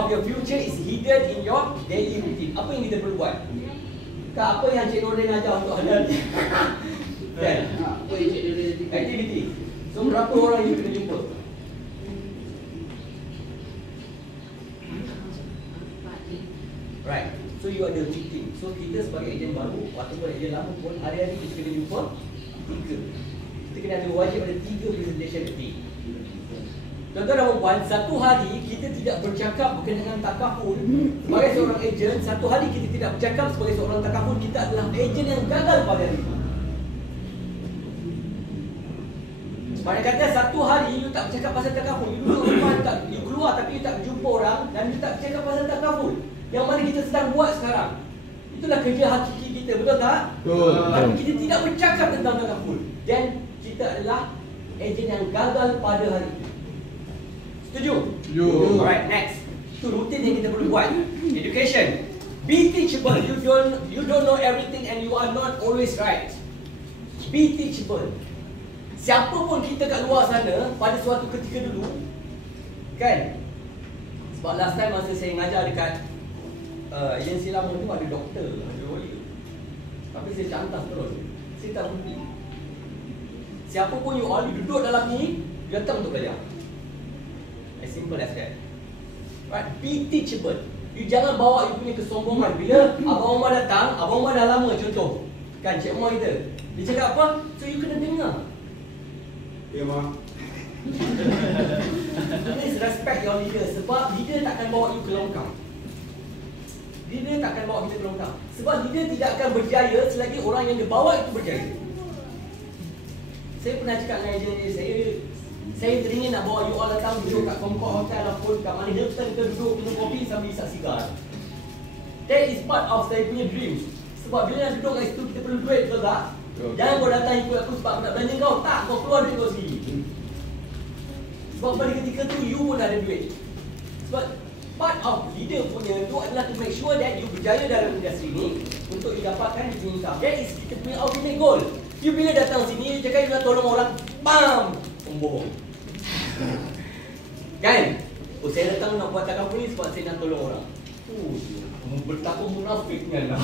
of your future is hidden in your daily routine. Apa yang kita perlu buat? Apa yang Cik Nordin ajar untuk anda? Kan? Apa yang Cik Nordin Activity. So berapa orang you kena jumpa? Right. So you ada meeting. So kita sebagai ejen baru ataupun ejen lama pun hari-hari kita kena jumpa 3. Kita kena ada wajib ada 3 presentation a day. Tuan-tuan dan puan, satu hari kita tidak bercakap berkenaan dengan takaful. Sebagai seorang ejen, satu hari kita tidak bercakap sebagai seorang takaful, kita adalah ejen yang gagal pada hari itu. Pada kata satu hari you tak bercakap pasal takaful, you duduk rumah, you keluar tapi you tak berjumpa orang dan you tak bercakap pasal takaful. Yang mana kita sedang buat sekarang. Itulah kerja hakiki kita, betul tak? Betul. Tapi kita tidak bercakap tentang takaful. Dan kita adalah ejen yang gagal pada hari itu. Setuju? Setuju. Alright, next. Itu rutin yang kita perlu buat. Education. Be teachable. You don't know everything and you are not always right. Be teachable. Siapa pun kita kat luar sana pada suatu ketika dulu, kan? Sebab last time masa saya mengajar dekat agensi lama tu ada doktor, ada lawyer. Tapi saya cantas terus. Saya tak berhenti. Siapa pun you all, you duduk dalam ni, you datang untuk belajar. As simple as that. Right? Be teachable. You jangan bawa you punya kesombongan. Bila Abang Omar datang, Abang Omar dah lama contoh. Kan Cik Omar kita. Dia cakap apa? So you kena dengar. Ya, Ma. Please respect your leader. Sebab leader takkan bawa you ke longkang. Leader takkan bawa kita ke longkang. Sebab leader tidak akan berjaya selagi orang yang dia bawa itu berjaya. Saya pernah cakap dengan ejen saya teringin nak bawa you all datang duduk kat Concord Hotel ataupun kat mana Hilton, kita duduk minum kopi sambil isap sigar. That is part of saya punya dream. Sebab bila nak duduk kat situ kita perlu duit, betul tak? Jangan kau datang ikut aku sebab aku nak belanja kau. Tak, kau keluar duit kau sendiri. Sebab pada ketika tu you pun ada duit. Sebab part of leader punya tu adalah to make sure that you berjaya dalam industri ni untuk you dapatkan income. That is kita punya ultimate goal. You bila datang sini, you cakap you nak tolong orang, bam! Pembohong. Kan? Oh, saya datang nak buat takaful ni sebab saya nak tolong orang. Bertakwa munafik kan?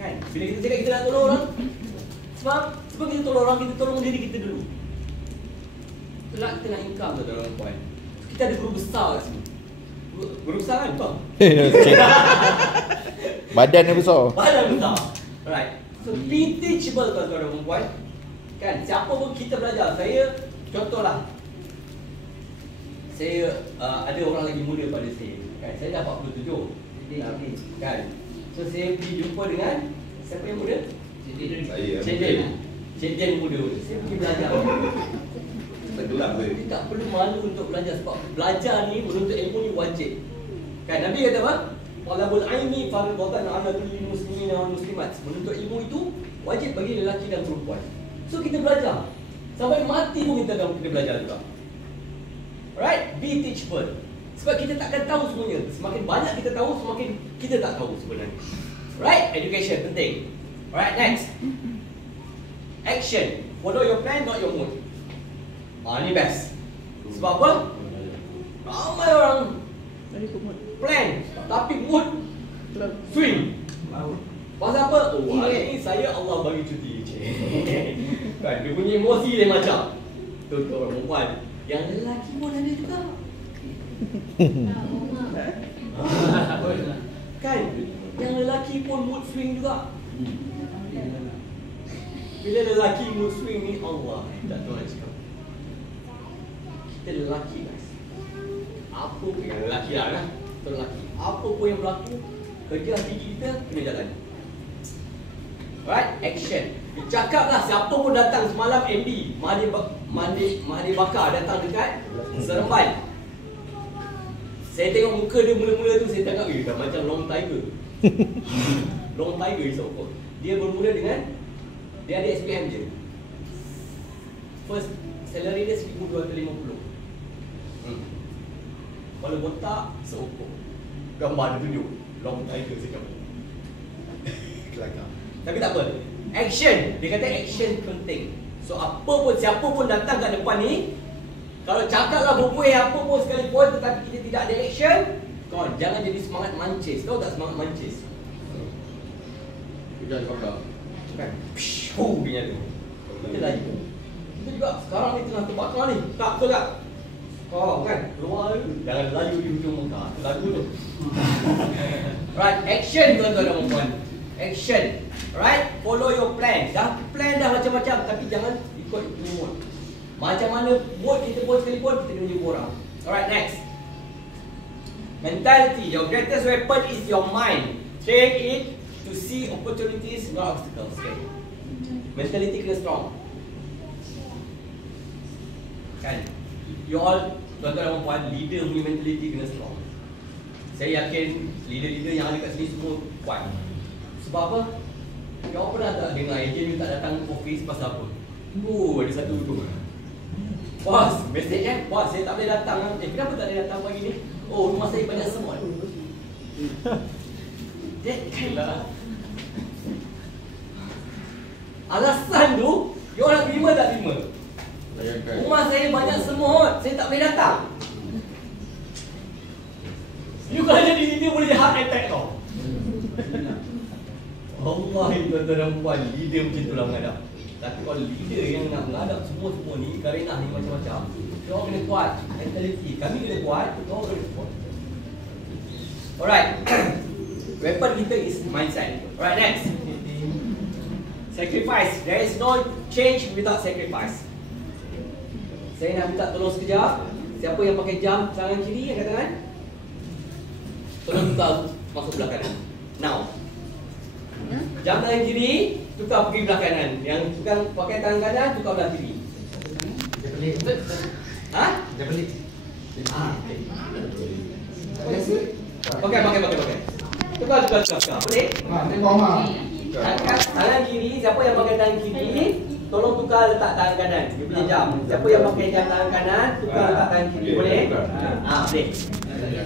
Kan? Bila kita cakap kita nak tolong orang, sebab kita tolong orang, kita tolong diri kita dulu. Itulah kita nak income tu dalam puan. Kita ada guru besar kat sini. Guru besar kan? Bang? Badan yang besar. Badan besar. Right. So be teachable tuan-tuan dan puan. Kan? Siapa pun kita belajar. Saya, contohlah. Saya ada orang lagi muda pada saya. Kan? Saya dah 47. Kan? So saya pergi jumpa dengan siapa yang muda? Cik Den muda. Saya pergi belajar. Kita tak perlu malu untuk belajar sebab belajar ni, menuntut ilmu ni wajib. Kan Nabi kata apa? Talabul ilmi fardhatun 'ala kulli muslimin wal muslimat. Menuntut ilmu itu wajib bagi lelaki dan perempuan. So kita belajar. Sampai mati pun kita akan belajar juga. Alright? Be teachable. Sebab kita takkan tahu semuanya. Semakin banyak kita tahu, semakin kita tak tahu sebenarnya. Right? Education penting. Alright, next. Action. Follow your plan, not your mood. Ni best. Sebab apa? Ramai orang plan, tapi mood swing. Pasal apa? Oh, hari ni saya Allah bagi cuti. Kan, dia punya emosi dia macam tuan-tuan orang perempuan. Yang lelaki pun ada juga. Kan? Yang lelaki pun mood swing juga. Bila lelaki mood swing ni, Allah tak tahu nak cakap. Kita lelaki guys. Apa pun yang lelaki lah. Kita lelaki. Apa pun yang berlaku, kerja diri kita kena jalan. Right? Action. Cakaplah siapa pun datang semalam MD Mahathir Bakar datang dekat Seremban. Saya tengok muka dia mula-mula tu, saya tengok dah macam long tiger. Long tiger is apa? Dia bermula dengan dia ada SPM je. First salary dia 1,250. Kepala botak seokor. Gambar dia tunjuk long tiger cakap. Kelakar. Tapi tak apa. Action. Dia kata action penting. So apa pun, siapa pun datang kat depan ni, Kalau cakaplah berbuih apa pun sekalipun tetapi kita tidak ada action, kawan, jangan jadi semangat mancis. Tahu tak semangat mancis? Jangan pakar. Kan? Pshuu punya tu. Kita laju. Kita juga sekarang ni tengah terbakar ni. Tak, betul tak? Oh kan, keluar tu. Jangan laju di hujung muka. Itu lagu tu. Right, action tuan-tuan dan puan. Action. Right, follow your plan. Dah plan dah macam-macam tapi jangan ikut mood. Macam mana mood kita pun sekalipun kita kena jumpa orang. Alright, next. Mentality. Your greatest weapon is your mind. Train it to see opportunities, not obstacles. Okay. Mentality kena strong. Kan? You all, tuan-tuan dan puan, leader punya mentality kena strong. Saya yakin leader-leader yang ada kat sini semua kuat. Sebab apa? Kau pernah tak dengar agent tak datang office pasal apa? Oh, ada satu tu. Bos, mesej kan? Bos, saya tak boleh datang. Kenapa tak boleh datang pagi ni? Oh, rumah saya banyak semut. That kind lah. Alasan tu, dia orang terima tak terima? Rumah saya banyak semut, saya tak boleh datang. You kalau jadi leader boleh heart attack tau. Allah, tuan-tuan dan puan, leader macam tu lah menghadap. Tapi kalau leader yang nak menghadap semua ni, karenah ni macam-macam, dia orang kena kuat mentality. Kami kena kuat, dia orang kena kuat. Alright. Weapon kita is mindset. Alright, next. Sacrifice. There is no change without sacrifice. Saya nak minta tolong sekejap. Siapa yang pakai jam tangan kiri, angkat tangan. Tolong tukar masuk belah kanan. Now. Jam tangan kiri, tukar pergi belah kanan. Yang tukang pakai tangan kanan, tukar belah kiri. Dia pelik. Ha? Dia pelik. Pakai. Tukar. Boleh? Tengok mak. Angkat tangan kiri, siapa yang pakai tangan kiri, tolong tukar letak tangan kanan. Dia punya jam. Siapa yang pakai jam tangan kanan, tukar letak tangan kiri. Boleh? Boleh.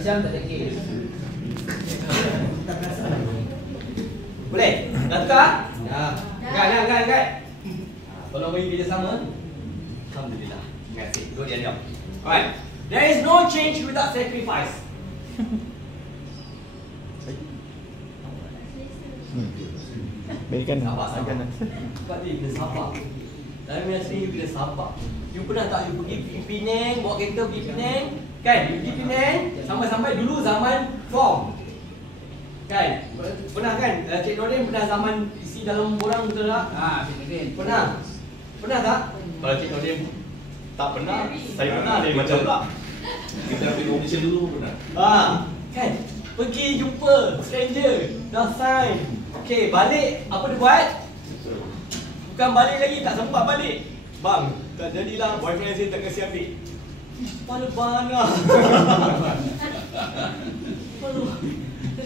Jam tak ada kiri. Boleh? Dah tukar? Ya. Angkat. Tolong bagi kerjasama. Alhamdulillah. Terima kasih. Good, diam. Alright. There is no change without sacrifice. Ini kan Sabar. Sebab dia kena sabar. Dalam Malaysia you kena sabar. You pernah tak you pergi Penang, bawa kereta pergi Penang? Kan? You pergi Penang, sampai-sampai dulu zaman form. Kan? Pernah kan? Cik Norin pernah zaman isi dalam borang betul tak? Pernah? Pernah tak? Kalau Cik Norin tak pernah, saya pernah dia macam tak. kita ambil audition dulu pernah. Kan? Pergi jumpa stranger, dah sign. Okay, balik, apa dia buat? Bukan balik lagi, tak sempat balik. Bang, tak jadilah, boyfriend saya tak kasi ambil. Kepala banyak.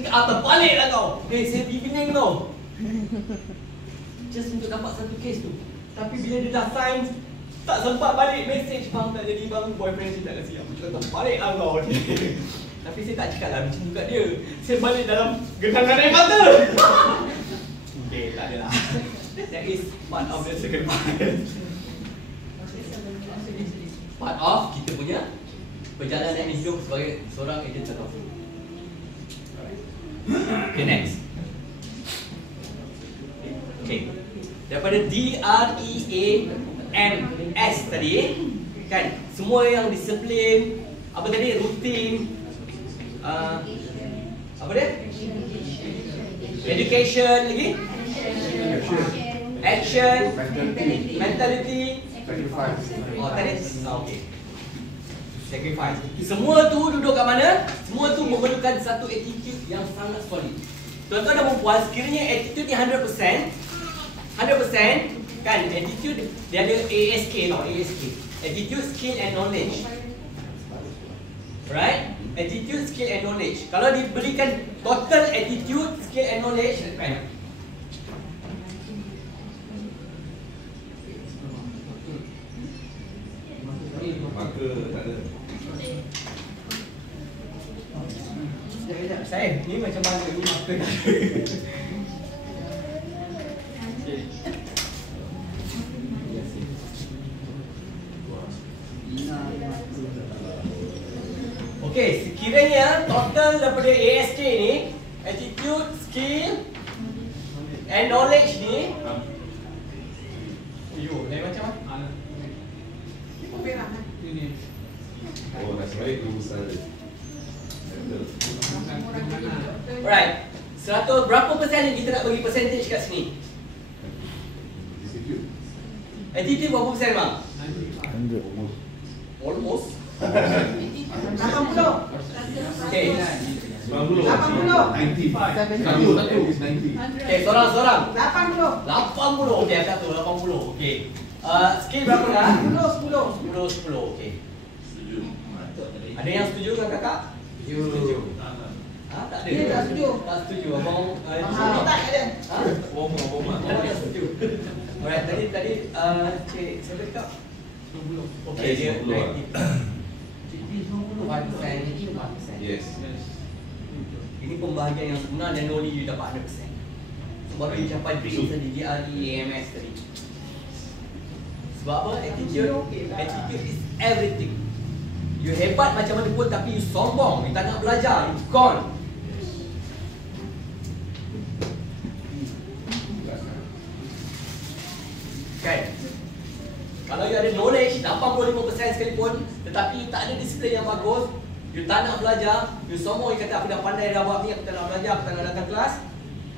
Terbalik lah kau. Saya pergi Penang tau. Just untuk dapat satu kes tu. Tapi bila dia dah sign, tak sempat balik message. Bang, tak jadi bang, boyfriend saya tak kasi. Aku cakap, balik lah kau. Tapi saya tak cakap lah macam tu kat dia. Saya balik dalam genangan air mata. Okay, tak adalah. That is part of the sacrifice. Part of kita punya perjalanan hidup sebagai seorang ejen tertentu. Okay, next. Okay. Daripada DREAMS tadi, kan? Semua yang disiplin, apa tadi? Rutin. Apa dia? Education lagi? Action, mentality, Sacrifice. oh tadi, okay. Sacrifice. Semua tu duduk kat mana? Semua tu memerlukan satu attitude yang sangat solid. Tuan-tuan dan puan, sekiranya attitude ni 100%, kan? Attitude dia ada ASK tau, ASK. Attitude, skill and knowledge. Right? Attitude, skill and knowledge. Kalau diberikan total attitude, skill and knowledge, kan? Maka tak ada. Saya ni macam mana ni maka tak ada. Okay. kiranya total daripada ASK ni, attitude, skill and knowledge ni. Lain macam mana? Ni pemerah kan? Oh, nasib baik tu besar dia. Alright. 100 berapa persen yang kita nak bagi percentage kat sini? Attitude berapa persen bang? 100. Almost. 80. Okay. 90. 90. Okay, sorang-sorang. 80. 80. Okay, angkat tu 80. Okay. Skill berapa dah? 10. 10. Okay. Ada yang setuju dengan kakak? Setuju. Tak ada. Dia tak setuju. Tak setuju. Abang Tak ada. Tak ada setuju. Alright, tadi cik siapa cakap? 20. Okay, dia 90. 5%. Yes. Ini pembahagian yang sebenar dan only you dapat 100%. So, baru you capai dreams tadi, GRE, AMS tadi. Sebab apa? Attitude is everything. You hebat macam mana pun tapi you sombong, you tak nak belajar, you gone. Kan? Kalau you ada knowledge 85% sekalipun tetapi you tak ada disiplin yang bagus, you tak nak belajar, you sombong, you kata aku dah pandai dah buat ni, aku tak nak belajar, aku tak nak datang kelas,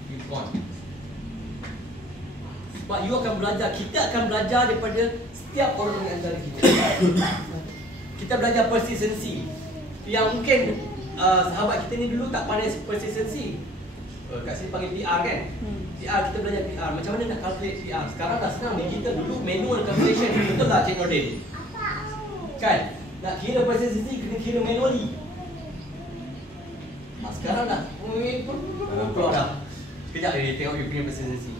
you gone. Sebab you akan belajar, kita akan belajar daripada setiap orang di antara kita. Kita belajar persistency. Yang mungkin sahabat kita ni dulu tak pandai persistency. Kat sini panggil PR kan? PR, kita belajar PR. Macam mana nak calculate PR? Sekarang dah senang, digital. Dulu manual calculation. Betul tak Cik Nordin? Kan? Nak kira persistency, kena kira manually. Sekarang dah keluar dah. Sekejap dia tengok you punya persistency.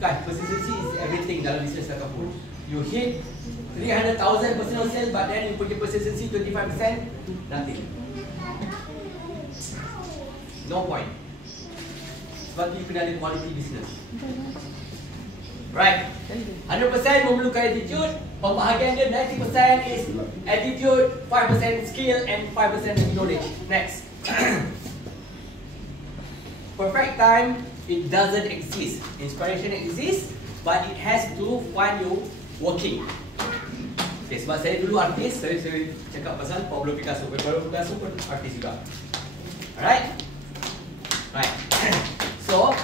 Kan? Persistency is everything dalam business Singapore. You hit 300,000 personal sales, but then you punya persistency 25%, nothing. No point. Sebab you kena ada quality business. Right. 100% memerlukan attitude. Pembahagian dia 90% is attitude, 5% skill and 5% knowledge. Next. Perfect time, it doesn't exist. Inspiration exists, but it has to find you working. Okay, sebab saya dulu artis, saya cakap pasal Pablo Picasso. Pablo Picasso pun artis juga. Alright? Right. So,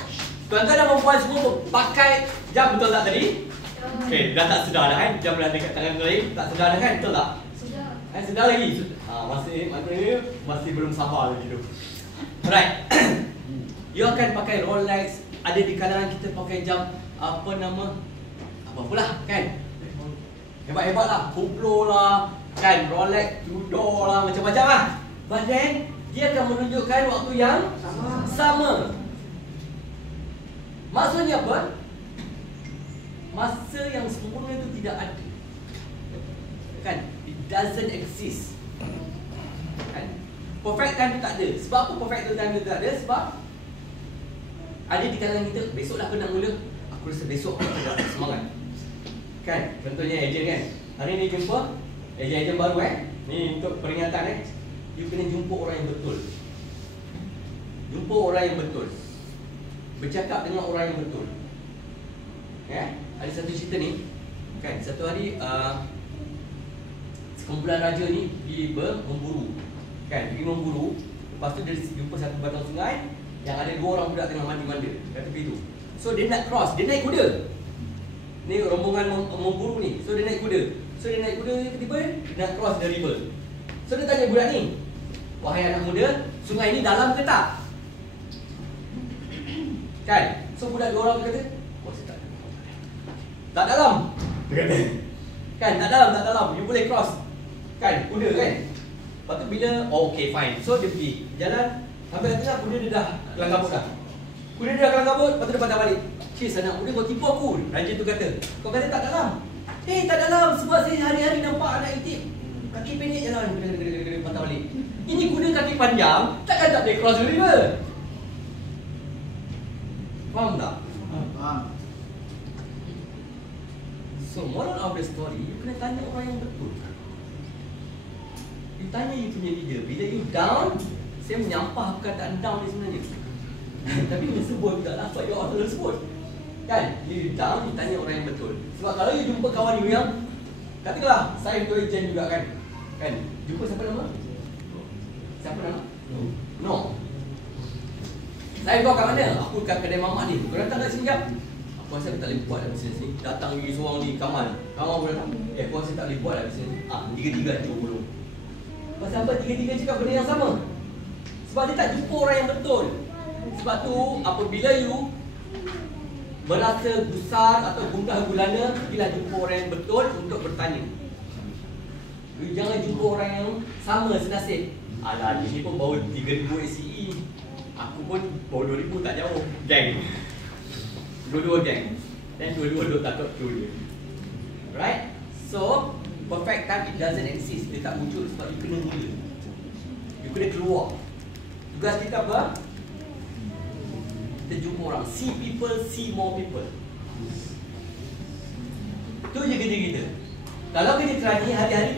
tuan-tuan dan perempuan semua pakai jam, betul tak tadi? Okay, dah tak sedar dah kan? Jam dah dekat tangan lain, tak sedar dah kan? Betul tak? Sedar. Sedar lagi? Masih belum sabar lagi tu. Alright. You akan pakai Rolex, ada di kalangan kita pakai jam apa nama? Apa-apalah kan? Hebat-hebat lah, Hublot lah, kan, Rolex, Tudor lah, macam-macam lah. But then, dia akan menunjukkan waktu yang sama. Maksudnya apa? Masa yang sempurna itu tidak ada. Kan? It doesn't exist. Kan? Perfect time itu tak ada. Sebab apa perfect time itu tak ada? Sebab ada di kalangan kita, besok dah aku nak mula, aku rasa besok aku dah semangat. Kan? Contohnya ejen kan. Hari ni jumpa ejen baru ni untuk peringatan you kena jumpa orang yang betul. Jumpa orang yang betul. Bercakap dengan orang yang betul. Ya? Ada satu cerita ni. Kan, satu hari sekumpulan raja ni pergi memburu. Kan, pergi memburu. Lepas tu dia jumpa satu batang sungai yang ada dua orang budak tengah mandi-mandi kat tepi tu. So dia nak cross, dia naik kuda. Ni rombongan memburu ni. So dia naik kuda. So dia naik kuda tiba-tiba dia nak cross the river. So dia tanya budak ni, wahai anak muda, sungai ni dalam ke tak? Kan? So budak dua orang kata, oh saya tak dalam. Tak dalam. Dia kata, kan, tak dalam. You boleh cross. Kan? Kuda kan? Lepas tu bila, oh okay fine. So dia pergi jalan, sampai kat tengah kuda dia dah kelang kabut dah. Kuda dia dah kelang kabut, lepas tu dia patah balik. Cik, anak muda kau tipu aku. Raja tu kata, kau kata tak dalam. Tak dalam sebab saya hari-hari nampak anak itik kaki pendek jalan, patah balik. Ini kuda kaki panjang, takkan tak boleh cross the river. Faham tak? Faham. So moral of the story, you kena tanya orang yang betul. You You tanya you punya leader, bila you down, saya menyampah perkataan down ni sebenarnya. Tapi dia sebut juga lah, sebab you orang selalu sebut. Kan? You down, you tanya orang yang betul. Sebab kalau you jumpa kawan you yang, katakanlah, saya tu agent juga kan. Kan? Jumpa siapa nama? Siapa nama? No. Saya kau kat mana? Aku kat kedai mamak ni. Kau datang kat sini jap. Aku rasa aku tak boleh buat lah bisnes ni. Datang pergi seorang ni, Kamal. Kamal pun datang. Aku rasa tak boleh buat lah bisnes ni. Tiga-tiga cuba belum. Pasal apa tiga-tiga cakap benda yang sama? Sebab dia tak jumpa orang yang betul. Sebab tu, apabila you merasa gusar atau gundah gulana, pergilah jumpa orang yang betul untuk bertanya. You jangan jumpa orang yang sama senasib. Alah, dia ni pun baru 3,000 ACE. Aku pun baru 2,000, tak jauh. Gang. Dua-dua gang. Dan dua-dua duk takut tu dia. Right? So, perfect time it doesn't exist. Dia tak wujud sebab you kena mula. You kena keluar. Tugas kita apa? Kita jumpa orang. See people, see more people. Tu je kerja kita. Kalau kerja kerani, hari-hari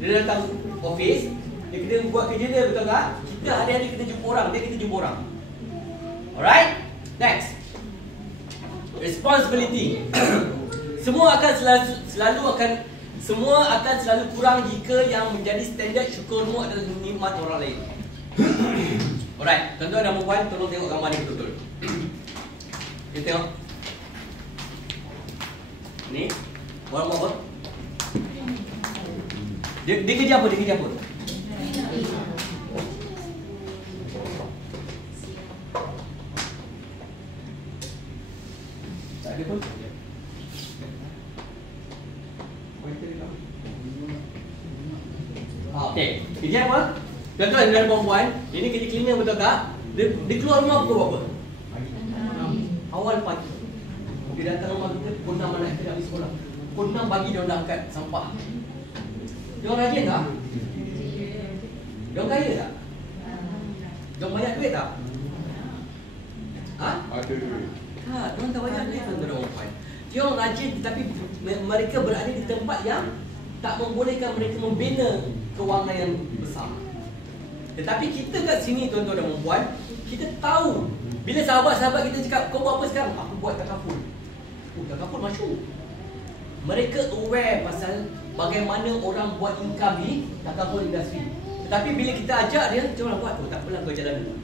dia datang office, dia kena buat kerja dia, betul tak? Kita hari-hari kita jumpa orang, dia kita jumpa orang. Alright? Next. Responsibility. Semua akan selalu kurang jika yang menjadi standard syukurmu adalah nikmat orang lain. Alright, tuan-tuan dan puan, tolong tengok gambar ni betul-betul. Kita tengok. Ni, orang buat apa? Dia kerja apa? Dia kerja apa? Tak ada pun. Okey, kerja apa? Tuan-tuan dan puan-puan, ini kerja cleaner betul tak? Dia keluar rumah pukul berapa? Awal pagi. Dia datang rumah kita pukul 6 anak kita dah pergi sekolah. Pukul 6 pagi dia dah angkat sampah. Dia orang rajin tak? Dia orang kaya tak? Dia orang banyak duit tak? Ha? Ada duit. Tak, dia orang tak banyak duit tuan-tuan dan puan. Dia orang rajin tetapi mereka berada di tempat yang tak membolehkan mereka membina kewangan yang besar. Tetapi kita kat sini tuan-tuan dan puan, kita tahu bila sahabat-sahabat kita cakap, kau buat apa sekarang? Aku buat takaful. Oh, takaful masyhur. Mereka aware pasal bagaimana orang buat income di takaful industri. Tetapi bila kita ajak dia, macam mana buat tu? Tak apalah kau jalan dulu.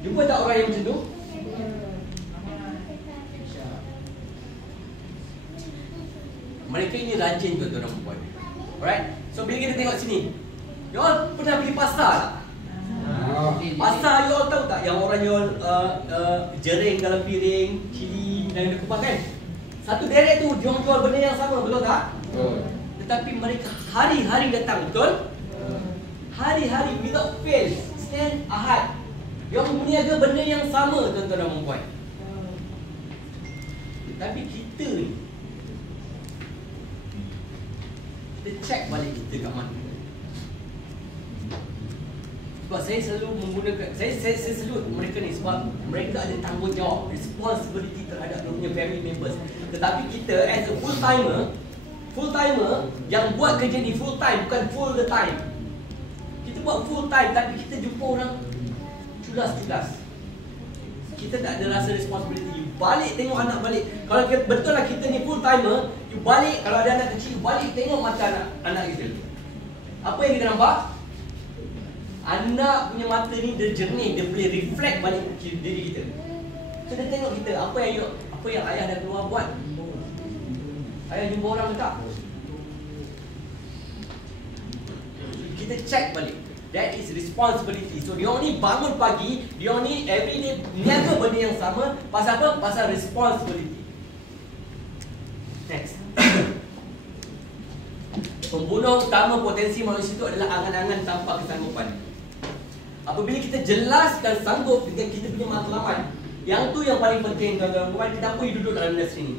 Jumpa tak orang yang macam tu? Mereka ini rajin tuan-tuan dan puan. Alright? So bila kita tengok sini, you all pernah pergi pasar tak? Pasar you all tahu tak yang orang jual jering dalam piring, cili dan kupas kan? Satu deret tu dia jual benda yang sama, betul tak? Tetapi mereka hari-hari datang, betul? Hari-hari without fail, Senin, Ahad. Dia berniaga benda yang sama tuan-tuan dan puan. Tetapi kita ni, kita check balik kita kat mana. Sebab saya selalu menggunakan, saya salute mereka ni sebab mereka ada tanggungjawab, responsibility terhadap dia punya family members. Tetapi kita as a full timer yang buat kerja ni full time, bukan full the time. Kita buat full time tapi kita jumpa orang culas-culas. Kita tak ada rasa responsibility. You balik tengok anak balik. Kalau betul lah kita ni full timer, you balik kalau ada anak kecil, you balik tengok mata anak kita. Apa yang kita nampak? Anak punya mata ni dia jernih, dia boleh reflect balik diri kita. So dia tengok kita, apa yang ayah dah keluar buat. Ayah jumpa orang ke tak? Kita check balik. That is responsibility. So dia ni bangun pagi, dia ni everyday niaga benda yang sama. Pasal apa? Pasal responsibility. Next. Pembunuh utama potensi manusia itu adalah angan-angan tanpa kesanggupan. Apabila kita jelas dan sanggup dengan kita punya matlamat, yang tu yang paling penting tuan-tuan dan puan, kenapa you duduk dalam industri ni?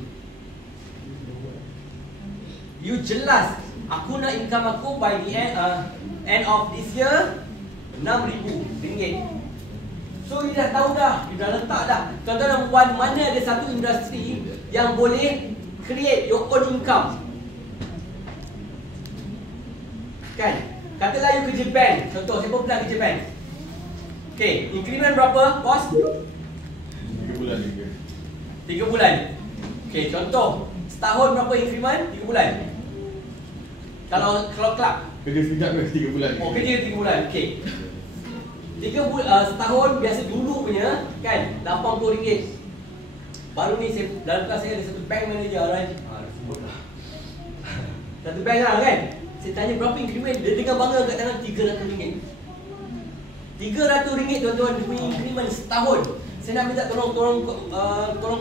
You jelas, aku nak income aku by the end of this year RM6,000. So you dah tahu dah, you dah letak dah. Tuan-tuan dan puan, mana ada satu industri yang boleh create your own income? Kan? Katalah you kerja bank. Contoh, siapa pernah kerja bank? Okay, increment berapa, bos? 3 bulan lagi. 3 bulan. Okay, contoh, setahun berapa increment? 3 bulan. Kalau club. Kerja sekejap ke 3 bulan? Oh, kerja 3 bulan. Okay. 3 bulan, setahun biasa dulu punya kan RM80. Baru ni saya, dalam kelas saya ada satu bank manager orang. Sebut lah. Satu bank lah kan. Saya tanya berapa increment, dia dengan bangga kat tangan RM300. RM300 tuan-tuan, dia punya increment setahun. Saya nak minta tolong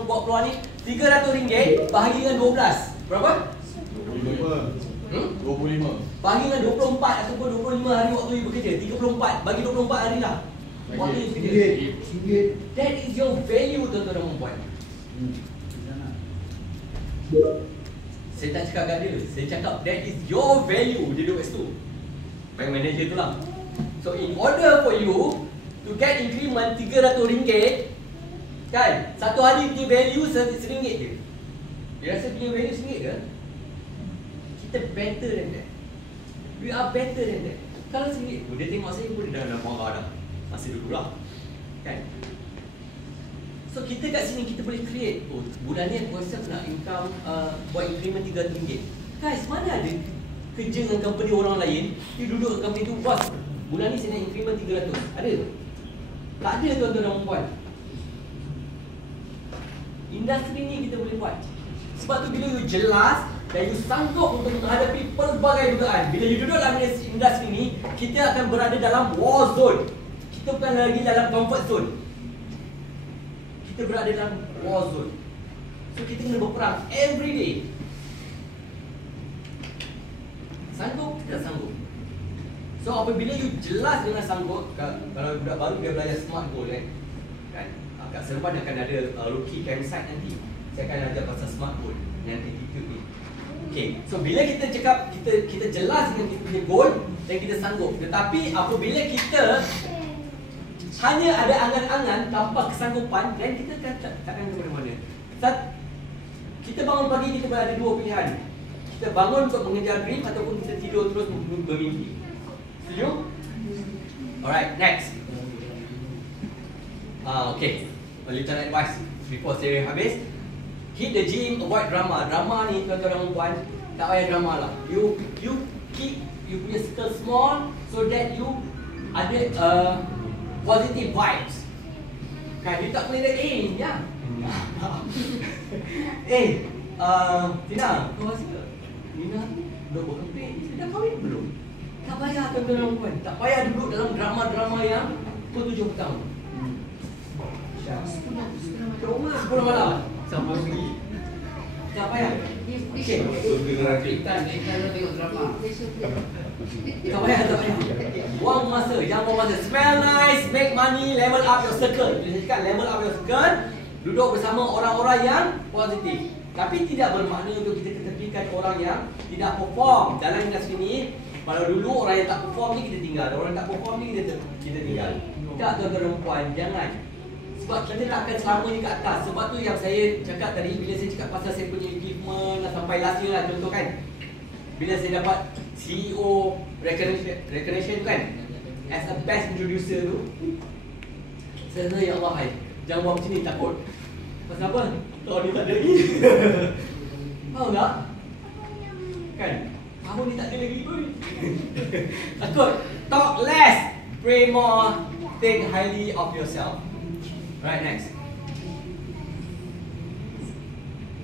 buat keluar ni. RM300 bahagi dengan 12. Berapa? 25. 25. Bahagi dengan 24 ataupun 25 hari waktu you bekerja. 34, bagi 24 hari lah waktu you bekerja. That is your value tuan-tuan dan puan. Saya tak cakap kat dia, saya cakap that is your value. Dia duduk kat situ, bank manager tu lah. So in order for you to get increment RM300, kan, satu hari dia value RM1 je. Dia rasa punya value RM1 ke? Kita better than that. We are better than that. Kalau RM1, dia tengok saya pun dia dah marah dah. Masih dulu lah, kan. So kita kat sini kita boleh create. Oh, bulan ni aku rasa nak income buat increment RM300. Guys, mana ada kerja dengan company orang lain, dia duduk kat company tu, bos, bulan ni saya nak increment RM300. Ada? Tak ada tuan-tuan dan puan. Industri ni kita boleh buat. Sebab tu bila you jelas dan you sanggup untuk menghadapi pelbagai dugaan. Bila you duduk dalam industri ni, kita akan berada dalam war zone. Kita bukan lagi dalam comfort zone. Kita berada dalam war zone. So kita kena berperang every day. Sanggup? Tidak sanggup. So apabila you jelas dengan sanggup, kalau budak baru dia belajar smart goal kan, kat Seremban akan ada rookie campsite nanti. Saya akan ajar pasal smart goal dan attitude ni. Okay, so bila kita cakap kita jelas dengan kita punya goal dan kita sanggup. Tetapi apabila kita hanya ada angan-angan tanpa kesanggupan, dan kita takkan ke mana-mana. Kita bangun pagi, kita ada dua pilihan. Kita bangun untuk mengejar dream ataupun kita tidur terus bermimpi. Setuju? Alright, next. Okay, a little advice before saya habis. Hit the gym, avoid drama. Drama ni tuan-tuan dan puan, tak payah drama lah. You keep you punya circle small so that you ada positive vibes. Kan, you tak boleh ya. Tina, kau rasa ke? Nina dah berkepit, dia dah kahwin belum? Tak payah tuan-tuan dan puan. Tak payah duduk dalam drama-drama yang pukul 7 petang. 10 malam. Sampai pagi. Tak payah. Okay. Kita tengok drama. Tak payah. Buang masa, jangan buang masa. Smell nice, make money, level up your circle. Bila saya cakap level up your circle, duduk bersama orang-orang yang positif. Tapi tidak bermakna untuk kita ketepikan orang yang tidak perform. Dalam industri ni, kalau dulu orang yang tak perform ni kita tinggal, orang yang tak perform ni kita tinggal. Tak, tuan-tuan dan puan, jangan. Sebab kita tak akan selama ni kat atas. Sebab tu yang saya cakap tadi, bila saya cakap pasal saya punya achievement sampai last year lah, contoh kan, bila saya dapat CEO recognition kan, as a best introducer tu, saya rasa, ya Allah, jangan buat macam ni, takut. Pasal apa? Tahun ni tak ada lagi. Faham tak? Kan? Tahun ni tak ada lagi pun. Takut. Talk less, pray more, think highly of yourself. Right, next.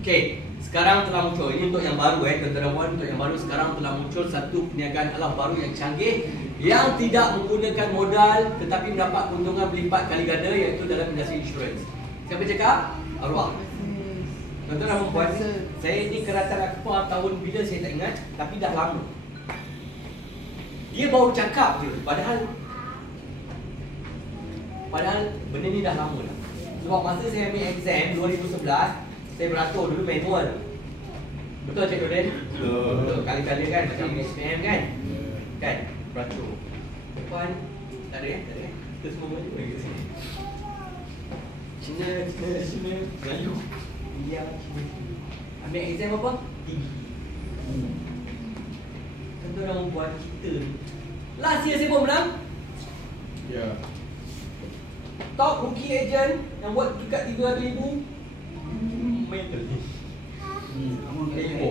Okay, sekarang telah muncul. Ini untuk yang baru tuan-tuan dan puan, untuk yang baru sekarang telah muncul satu perniagaan alam baru yang canggih, yang tidak menggunakan modal tetapi mendapat keuntungan berlipat kali ganda, iaitu dalam industri insurans. Siapa cakap? Arwah. Tuan-tuan dan puan, saya ni keratan aku tahun bila saya tak ingat, tapi dah lama. Dia baru cakap je, padahal benda ni dah lama dah. Sebab masa saya ambil exam 2011, saya beratur dulu manual. Betul Cik Roden? Betul. Kali-kali kan macam SPM kan? Kan? Beratur. Depan tak ada kan? Tak ada kan? Kita semua Melayu lagi kat sini. Cina, Melayu, India, Cina. Ambil exam apa? Tinggi. Tentu orang buat kita Last year siapa menang? Ya. Top rookie agent yang buat dekat 300,000 mental ni. Tempo.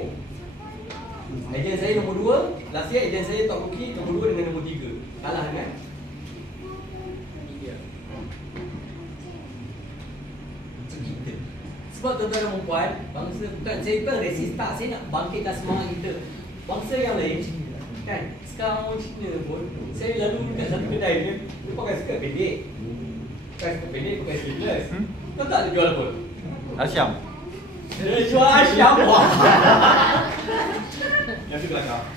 Ejen saya nombor 2. Last year ejen saya top rookie nombor 2 dengan nombor 3. Kalah kan? Sebab tuan-tuan dan puan, bangsa bukan saya bukan resist tak, saya nak bangkitkan semangat kita. Bangsa yang lain kan, sekarang orang Cina pun, saya lalu dekat satu kedai dia pakai skirt pendek. Pakai skirt pendek, pakai sleeveless. Kau tak ada jual pun. Asyam. Dia jual Asyam. Wah. Yang tu kelakar.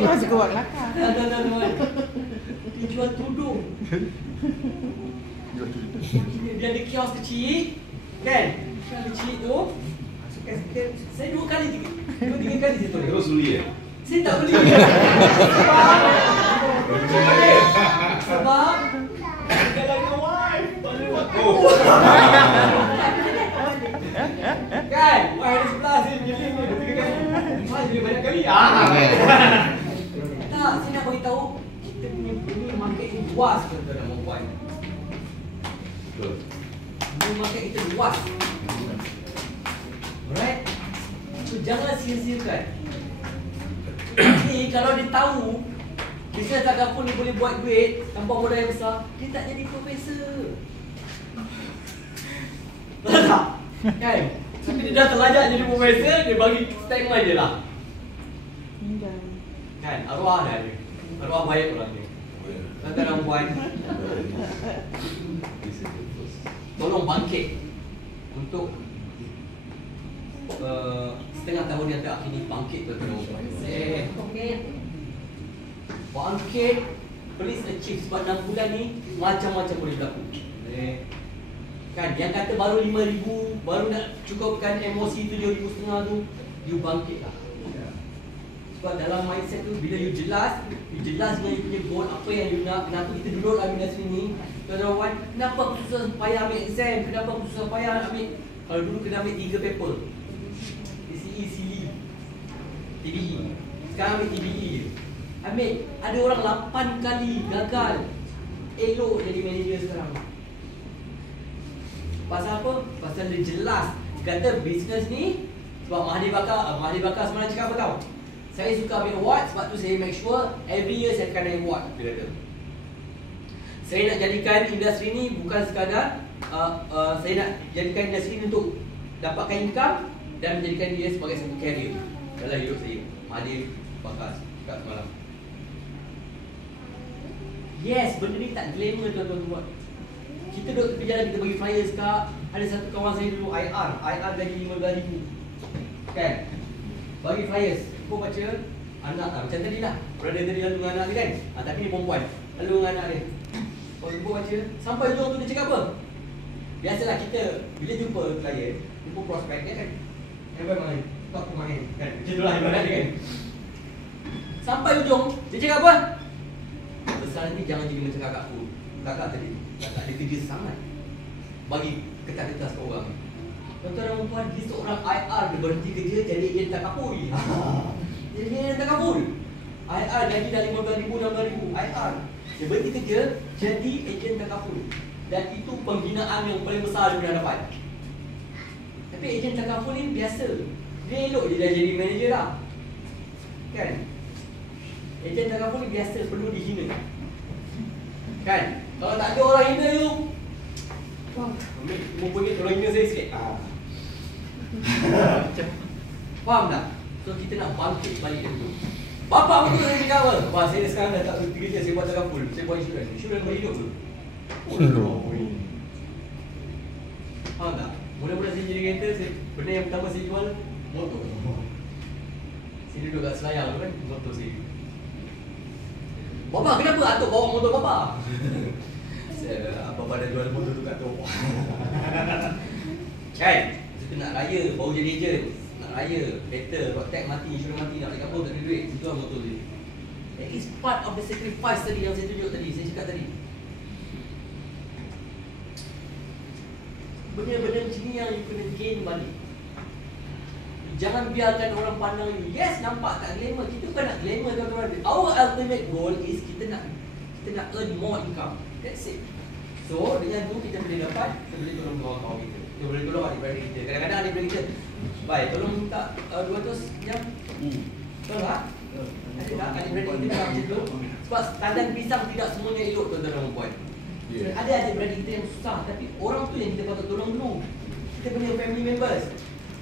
Masih keluar kelakar. Tuan-tuan. Dia jual tudung. Dia ada kios kecil. Kan? Kios kecil tu. Saya 2 kali 3 kali saya tolak. Terus beli ya? Saya tak beli. Sebab kalau ada wife, tak boleh buat. Kan? Wife ada sebelah saya beli ni 3 kali. Wife beli banyak kali. Tak, saya nak beritahu kita punya market ni luas tuan-tuan dan puan. Betul. Punya market kita luas. Alright? So jangan sia-siakan. Ni kalau dia tahu bisnes Takaful ni boleh buat duit tanpa modal yang besar, dia tak jadi profesor. Betul tak? Kan? Tapi dia dah terlajak jadi profesor, dia bagi statement je lah. Kan? Arwah dah ada. Arwah baik orang ni. Tuan-tuan dan puan, tolong bangkit untuk setengah tahun yang terakhir ni bangkit tuan-tuan dan puan. Bangkit, please achieve sebab 6 bulan ni macam-macam boleh berlaku. Kan, yang kata baru 5,000, baru nak cukupkan emosi 7,500 tu, you bangkit lah. Sebab dalam mindset tu, bila you jelas dengan you punya goal, apa yang you nak, kenapa kita duduk dalam industri ni, tuan-tuan, kenapa aku susah payah ambil exam, kenapa aku susah payah ambil, kalau dulu kena ambil 3 paper, PCE, CE, TBE, sekarang ambil TBE je. Ambil, ada orang 8 kali gagal, elok jadi manager sekarang. Pasal apa? Pasal dia jelas. Kata bisnes ni, sebab Mahathir Bakar sebenarnya cakap apa tau? Saya suka ambil award, sebab tu saya make sure every year saya akan naik award. Dia kata, saya nak jadikan industri ni bukan sekadar saya nak jadikan industri ni untuk dapatkan income dan menjadikan dia sebagai satu career dalam hidup saya. Mahathir Bakar cakap semalam. Yes, benda ni tak glamour tuan-tuan. Kita duduk tepi jalan, kita bagi flyers kak. Ada satu kawan saya dulu IR gaji 15,000. Kan? Bagi flyers. Kau baca anak macam tadi lah. Brother tadi lalu dengan anak dia kan? Tapi ni perempuan. Lalu dengan anak dia. Kau baca, sampai hujung tu dia cakap apa? Biasalah kita bila jumpa klien, jumpa prospek dia kan. Everybody main, talk to my hand. Kan? Macam itulah ibarat dia kan. Sampai hujung, dia cakap apa? Besar ni jangan jadi macam kakakku. Kakak tadi, kakak dia kerja sangat. Bagi kertas-kertas ke orang. Tuan-tuan dan puan, dia seorang IR, dia berhenti kerja jadi agent Takaful. Jadi agent Takaful. IR gaji dah 15,000, 16,000. IR. Dia berhenti kerja jadi agent Takaful. Dan itu pembinaan yang paling besar dia pernah dapat. Tapi agent Takaful ni biasa. Dia elok je dah jadi manager lah. Kan? Agent Takaful ni biasa, perlu dihina. Kan? Kalau tak ada orang hina tu, wah, mumpuni tolong hina saya sikit. Faham tak? So kita nak bangkit balik dulu. Bapak betul saya cakap apa? Wah, saya sekarang dah tak berhenti kerja, saya buat Takaful. Saya buat insurans. Insurans berhidup tu. Faham tak? Mula-mula saya jadi kereta, benda yang pertama saya jual motor. Saya duduk kat Selayar tu kan, motor saya. Bapa kenapa atuk bawa motor bapa? Bapa dah jual motor tu kat atuk. Kan? Kita nak raya, baru jadi ejen. Nak raya, better, road tax mati, insurans mati, nak balik kampung tak ada duit, saya jual motor tu. That is part of the sacrifice tadi yang saya tunjuk tadi, saya cakap tadi. Benda-benda macam ni yang you kena gain balik. jangan biarkan orang pandang you. Yes, nampak tak glamour. Kita bukan nak glamour, tuan-tuan. Our ultimate goal is kita nak earn more income. That's it. So, dengan tu kita boleh dapat, kita boleh tolong kawan-kawan kita. Kita boleh tolong adik-beradik kita. Kadang-kadang adik-beradik kita, baik, tolong minta 200 jam. Betul tak? Ada tak adik-beradik kita macam tu? Sebab tandan pisang tidak semuanya elok, tuan-tuan dan puan. Ada adik-beradik kita yang susah, tapi orang tu yang kita patut tolong dulu. Kita punya family members.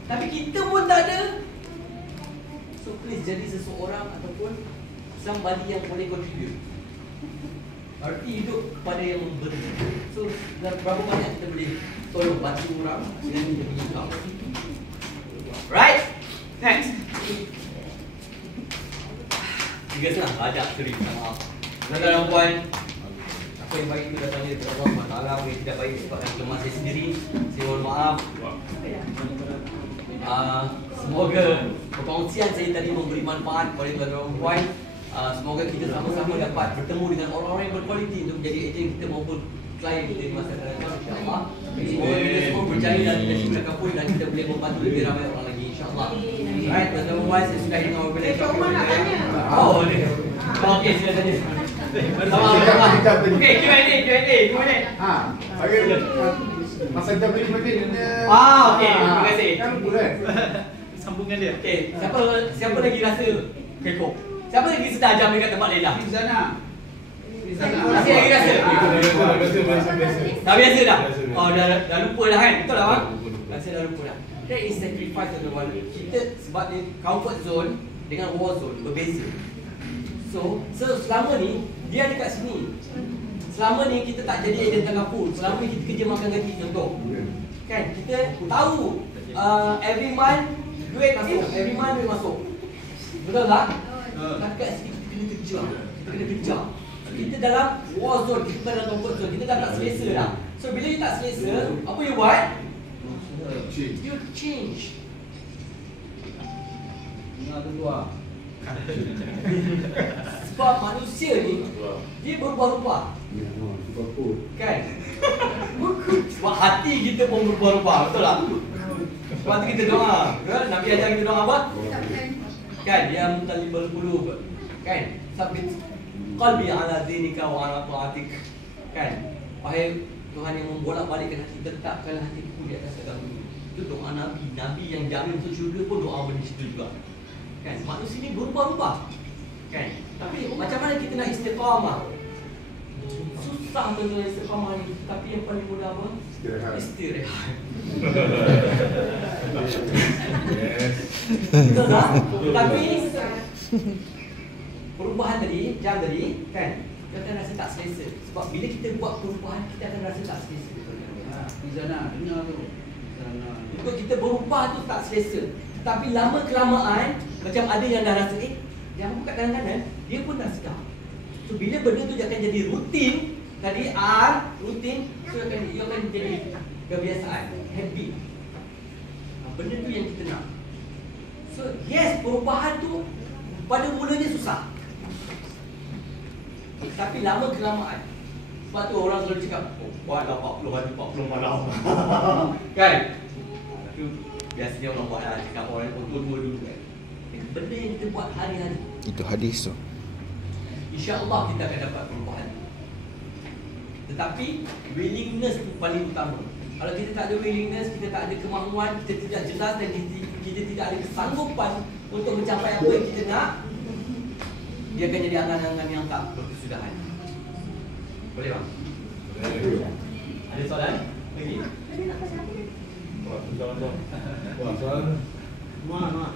Tapi kita pun tak ada. So please jadi seseorang ataupun somebody yang boleh contribute. Arti hidup kepada yang memberi. So berapa banyak kita boleh tolong bantu orang dengan kita punya income. Right? Next. Tiga senang ajak cerita. Maaf. Tuan-tuan dan puan, apa yang baik itu datangnya daripada Allah SWT. Apa yang tidak baik disebabkan kelemahan saya sendiri. Saya mohon maaf. Semoga perkongsian saya tadi memberi manfaat kepada tuan-tuan dan puan. Semoga kita sama-sama dapat bertemu dengan orang-orang yang berkualiti untuk menjadi ejen kita maupun klien kita di masa akan datang, insya-Allah. Semoga kita semua berjaya dan kita segera kampung dan kita boleh membantu lebih ramai orang lagi, insya-Allah. Alright, tuan-tuan dan puan, saya sudah dengan berbeza topik. Oh, dia. Okey, sila tanya. Sama-sama. Okey, Q&A. Gimana? Okey. Masa kita beli berdiri dia. Okey, terima kasih. Kan bulan. Sambungan dia. Okey, siapa lagi rasa kepo? Siapa lagi sedar jam dekat tempat Laila? Di sana. Masih lagi rasa? Biasa. Dah biasa dah? Oh, dah lupa dah kan? Betul tak, Bang? Rasa dah lupa dah. That is sacrifice, tuan-tuan. Kita sebab dia comfort zone dengan war zone berbeza. So selama ni dia ada kat sini. Selama ni kita tak jadi ejen Tanggapu. Selama ni kita kerja makan gaji, contoh. Kan? Kita tahu every month duit masuk. Betul tak? Tapi kat sini kita kena kejar. Kita dalam war zone, kita dalam comfort zone. Kita dah tak selesa dah. So bila you tak selesa, apa you buat? You change. Ingat tu ah. Sebab manusia ni dia berubah-ubah. Kan? Sebab hati kita pun berubah-ubah, betul tak? Sebab tu kita doa. Kan? Nabi ajar kita doa apa? Kan? Ya mutalibal qulub. Kan? Sabit qalbi ala dinika wa ala ta'atik. Kan? Wahai Tuhan yang membolak-balikkan hati, tetapkan hatiku di atas agama. Itu doa Nabi. Nabi yang jamin untuk syurga pun doa benda situ juga. Kan? Manusia ni berubah-ubah. Kan? Tapi macam mana kita nak istiqamah? Susah tuan-tuan istiqamah ni. Tapi yang paling mudah apa? Istirahat. Betul tak? Tapi perubahan tadi, jam tadi, kan? Kita akan rasa tak selesa. Sebab bila kita buat perubahan, kita akan rasa tak selesa. Di sana, dengar tu. Untuk kita berubah tu tak selesa. Tapi lama kelamaan, macam ada yang dah rasa, jangan buka kanan-kanan, dia pun dah sedar. So bila benda tu akan jadi rutin, tadi rutin, so ia akan jadi kebiasaan, habit. Benda tu yang kita nak. So yes, perubahan tu pada mulanya susah. Tapi lama kelamaan. Sebab tu orang selalu cakap, buat dah 40 hari 40 malam. Kan? Itu biasanya orang buat lah, cakap orang yang tua-tua dulu kan. Benda yang kita buat hari-hari, Itu hadis tu. InsyaAllah kita akan dapat perubahan. Tetapi willingness itu paling utama. Kalau kita tak ada willingness, kita tak ada kemahuan, kita tidak jelas dan kita tidak ada kesanggupan untuk mencapai apa yang kita nak, dia akan jadi angan-angan yang tak berkesudahan. Boleh bang? Boleh. Ada soalan? Lagi? Soalan. Wah, soalan. Mak.